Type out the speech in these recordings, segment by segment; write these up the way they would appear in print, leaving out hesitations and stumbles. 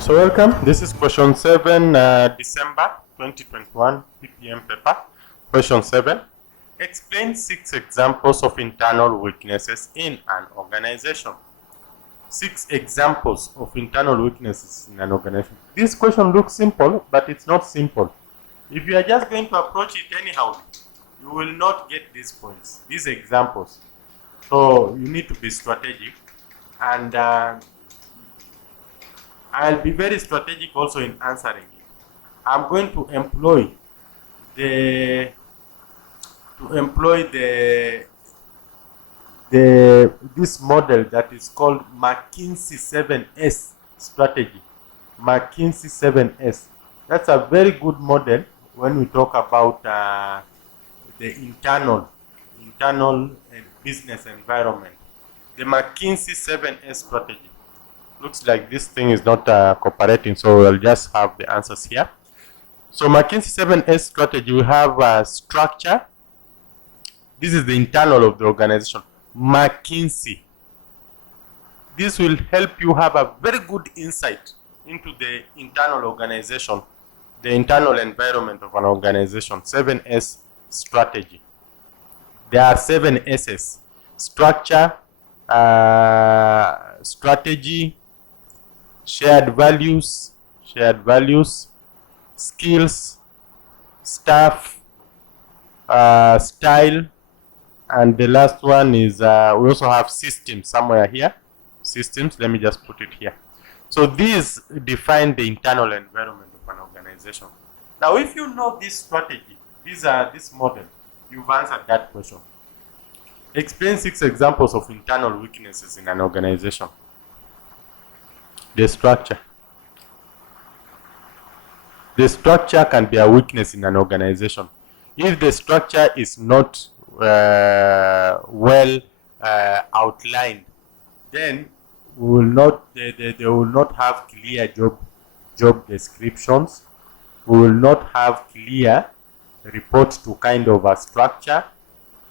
So welcome, this is question 7, December 2021 PPM paper. Question 7, explain 6 examples of internal weaknesses in an organization. 6 examples of internal weaknesses in an organization. This question looks simple, but it's not simple. If you are just going to approach it anyhow, you will not get these points, these examples. So you need to be strategic, and I'll be very strategic also in answering it. I'm going to employ this model that is called McKinsey 7S strategy. McKinsey 7S. That's a very good model when we talk about the internal business environment. The McKinsey 7S strategy. Looks like this thing is not cooperating, so I'll just have the answers here. So McKinsey 7S strategy, we have structure. This is the internal of the organization. McKinsey. This will help you have a very good insight into the internal organization, the internal environment of an organization. 7S strategy. There are 7 S's. Structure, strategy, shared values, skills, staff, style, and the last one is we also have systems somewhere here. Systems, let me just put it here. So these define the internal environment of an organization. Now if you know this strategy, this model, you've answered that question. Explain 6 examples of internal weaknesses in an organization. The structure. The structure can be a weakness in an organization. If the structure is not well outlined, then they will not have clear job descriptions. We will not have clear report to kind of a structure.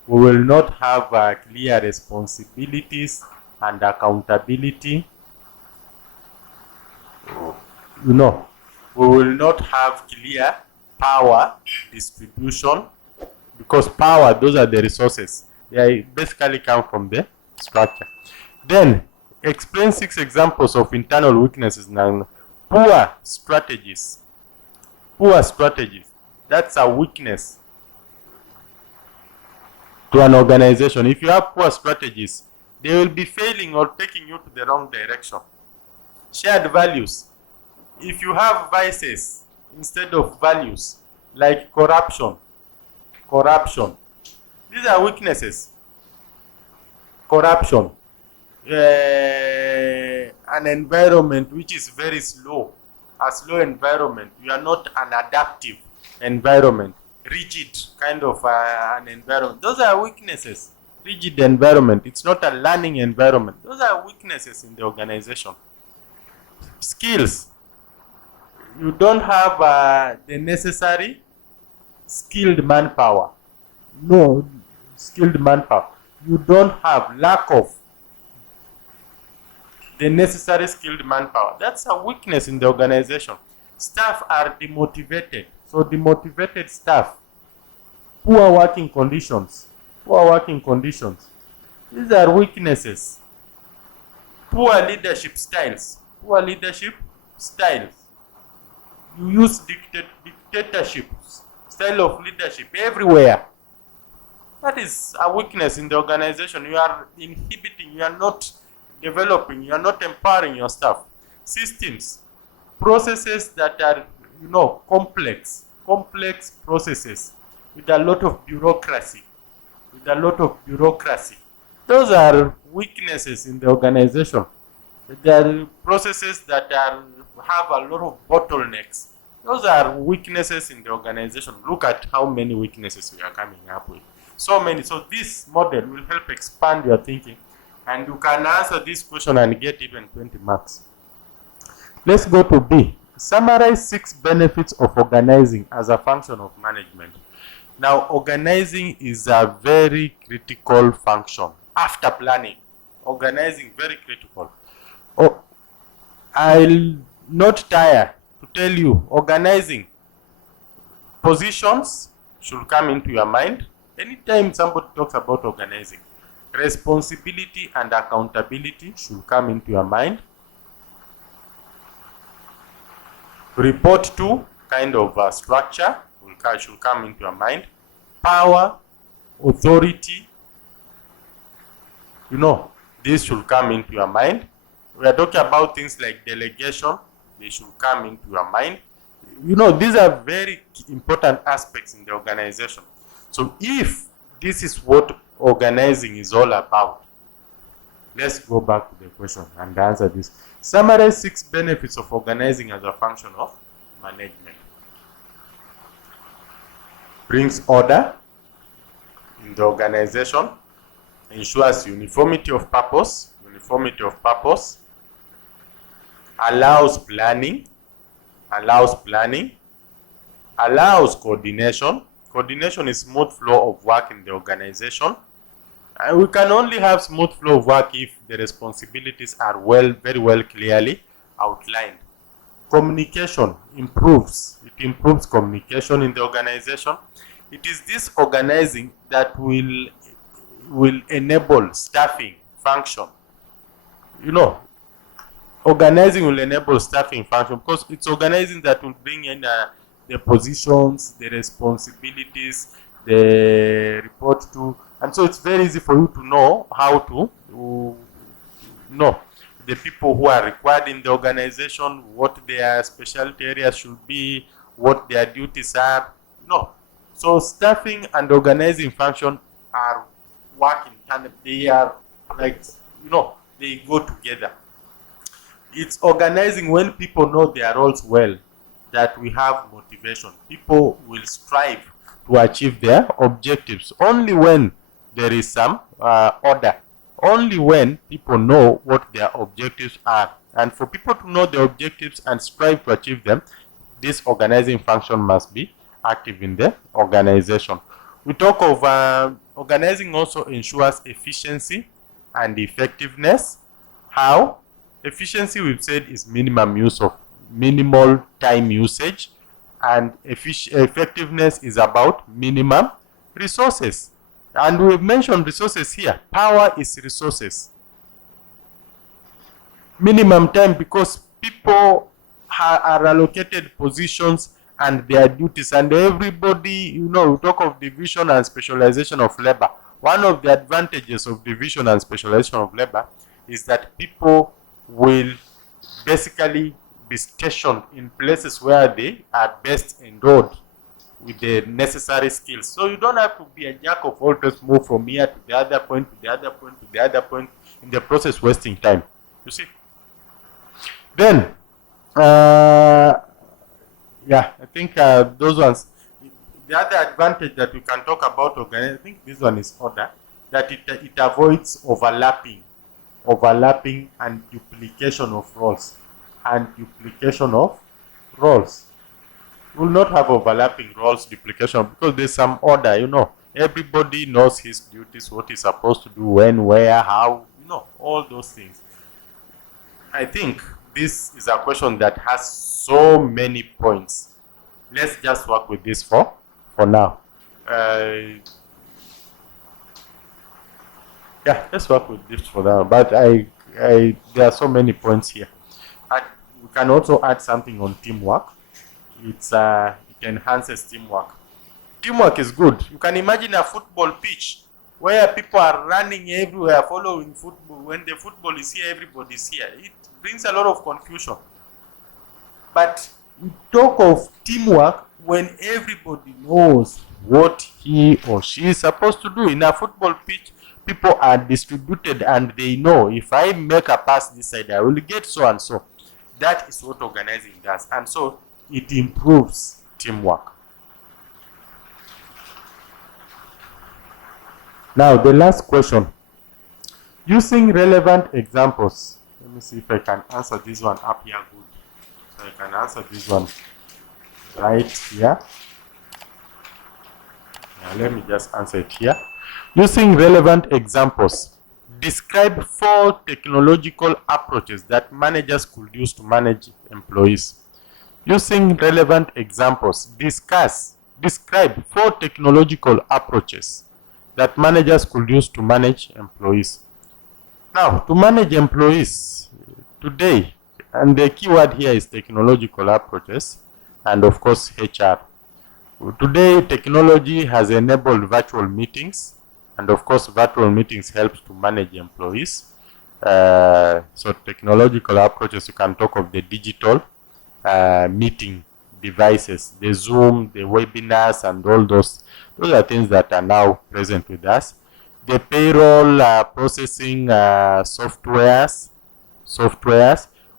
We will not have clear responsibilities and accountability. We will not have clear power distribution, because power, those are the resources. They basically come from the structure. Then explain 6 examples of internal weaknesses. Now, poor strategies. Poor strategies. That's a weakness to an organization. If you have poor strategies, they will be failing or taking you to the wrong direction. Shared values. If you have vices instead of values, like corruption, these are weaknesses. Corruption, an environment which is very slow, a slow environment. You are not an adaptive environment, rigid kind of an environment. Those are weaknesses. Rigid environment. It's not a learning environment. Those are weaknesses in the organization. Skills. You don't have the necessary skilled manpower. No skilled manpower. You don't have, lack of the necessary skilled manpower. That's a weakness in the organization. Staff are demotivated. So demotivated staff. Poor working conditions. These are weaknesses. Poor leadership styles. You use dictatorship style of leadership everywhere. That is a weakness in the organization. You are inhibiting, you are not developing, you are not empowering your staff. Systems, processes that are, complex processes with a lot of bureaucracy. Those are weaknesses in the organization. There are processes that have a lot of bottlenecks. Those are weaknesses in the organization. Look at how many weaknesses we are coming up with. So many. So this model will help expand your thinking, and you can answer this question and get even 20 marks. Let's go to B. Summarize 6 benefits of organizing as a function of management. Now, organizing is a very critical function. After planning, organizing very critical. Oh, I'll not tire to tell you, organizing positions should come into your mind. Anytime somebody talks about organizing, responsibility and accountability should come into your mind. Report to kind of structure should come into your mind. Power, authority, this should come into your mind. We are talking about things like delegation, they should come into your mind. These are very important aspects in the organization. So if this is what organizing is all about, let's go back to the question and answer this. Summarize 6 benefits of organizing as a function of management. Brings order in the organization, ensures uniformity of purpose, allows planning, allows coordination. Coordination is smooth flow of work in the organization. And we can only have smooth flow of work if the responsibilities are very well clearly outlined. Communication improves. It improves communication in the organization. It is this organizing that will enable staffing function. Organizing will enable staffing function because it's organizing that will bring in the positions, the responsibilities, the report to, and so it's very easy for you to know how to know the people who are required in the organization, what their specialty areas should be, what their duties are. So staffing and organizing function are working tandem. They are like, they go together. It's organizing when people know their roles well that we have motivation. People will strive to achieve their objectives only when there is some order. Only when people know what their objectives are. And for people to know their objectives and strive to achieve them, this organizing function must be active in the organization. We talk of organizing also ensures efficiency and effectiveness. How? Efficiency, we've said, is minimal time usage, and effectiveness is about minimum resources. And we've mentioned resources here. Power is resources. Minimum time, because people are allocated positions and their duties, and everybody, we talk of division and specialization of labor. One of the advantages of division and specialization of labor is that people will basically be stationed in places where they are best enrolled with the necessary skills. So you don't have to be a jack of all trades, move from here to the other point, to the other point, to the other point, in the process wasting time. You see? Then, I think those ones. The other advantage that we can talk about organizing, I think this one is order, that it avoids overlapping and duplication of roles. We will not have overlapping roles, duplication, because there's some order, Everybody knows his duties, what he's supposed to do, when, where, how, all those things. I think this is a question that has so many points. Let's just work with this for now. Let's work with this for now. But there are so many points here. We can also add something on teamwork. It enhances teamwork. Teamwork is good. You can imagine a football pitch where people are running everywhere, following football. When the football is here, everybody is here. It brings a lot of confusion. But we talk of teamwork when everybody knows what he or she is supposed to do. In a football pitch, people are distributed and they know if I make a pass this side, I will get so and so. That is what organizing does, and so it improves teamwork. Now, the last question. Using relevant examples. Let me see if I can answer this one up here good. So I can answer this one right here. Now let me just answer it here. Using relevant examples, describe 4 technological approaches that managers could use to manage employees. Using relevant examples, describe 4 technological approaches that managers could use to manage employees. Now, to manage employees today, and the key word here is technological approaches, and of course HR. Today, technology has enabled virtual meetings, and of course virtual meetings helps to manage employees. So technological approaches, you can talk of the digital meeting devices, the Zoom, the webinars, and all those are things that are now present with us. The payroll processing softwares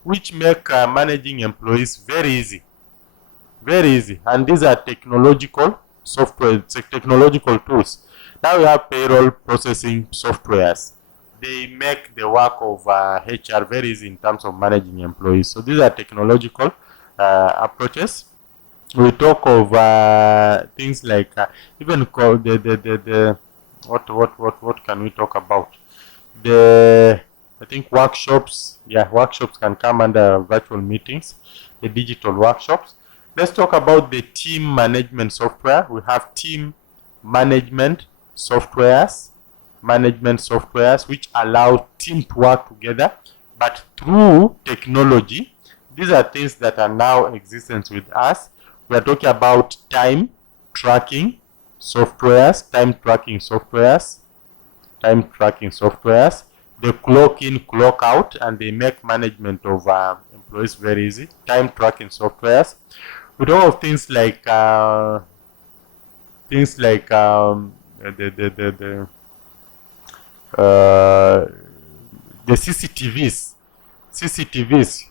which make managing employees very easy, and these are technological software, technological tools. Now we have payroll processing softwares. They make the work of HR very easy in terms of managing employees. So these are technological approaches. We talk of things like even called what can we talk about? I think workshops. Yeah, workshops can come under virtual meetings, the digital workshops. Let's talk about the team management software. We have team management softwares which allow team to work together, but through technology. These are things that are now existent with us. We are talking about time tracking softwares, the clock in, clock out, and they make management of employees very easy. Time tracking softwares. We talk of things like the CCTVs,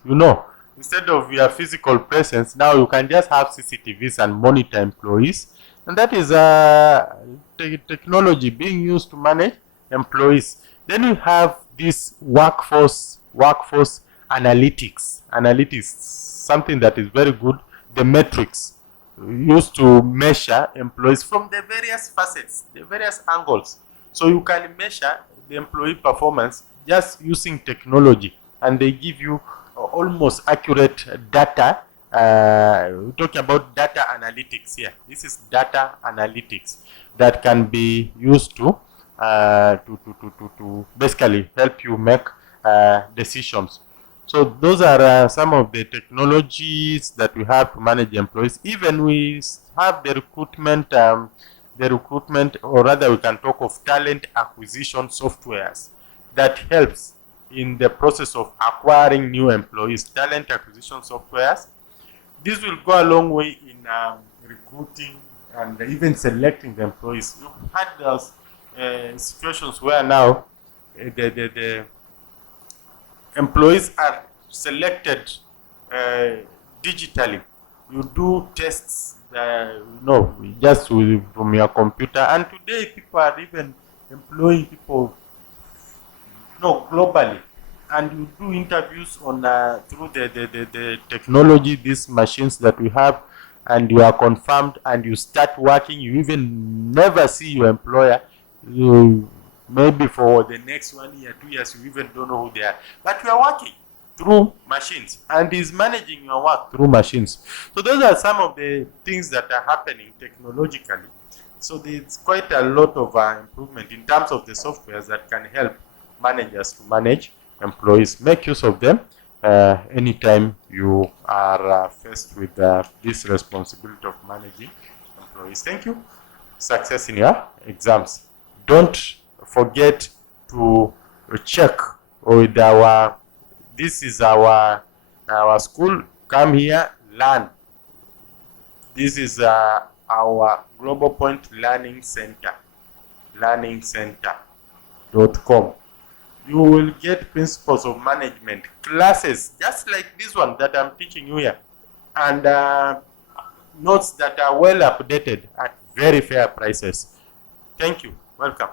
you know, instead of your physical presence, now you can just have CCTVs and monitor employees, and that is technology being used to manage employees. Then we have this workforce analytics, something that is very good. The metrics used to measure employees from the various facets, the various angles. So you can measure the employee performance just using technology, and they give you almost accurate data. We're talking about data analytics here. This is data analytics that can be used to basically help you make decisions. So those are some of the technologies that we have to manage employees. Even we have the recruitment, or rather we can talk of talent acquisition softwares that helps in the process of acquiring new employees. Talent acquisition softwares. This will go a long way in recruiting and even selecting the employees. You had those situations where now the employees are selected digitally. You do tests, just from your computer. And today, people are even employing people, globally. And you do interviews on through the technology, these machines that we have, and you are confirmed, and you start working. You even never see your employer. You maybe for the next 1 year, 2 years, you even don't know who they are. But you are working through machines, and is managing your work through machines. So those are some of the things that are happening technologically. So there's quite a lot of improvement in terms of the softwares that can help managers to manage employees. Make use of them anytime you are faced with this responsibility of managing employees. Thank you. Success in your exams. Don't forget to check with this is our school. Come here, learn. This is our Global Point Learning Center. KASNEB.com. You will get principles of management classes just like this one that I'm teaching you here, and notes that are well updated at very fair prices. Thank you. Welcome.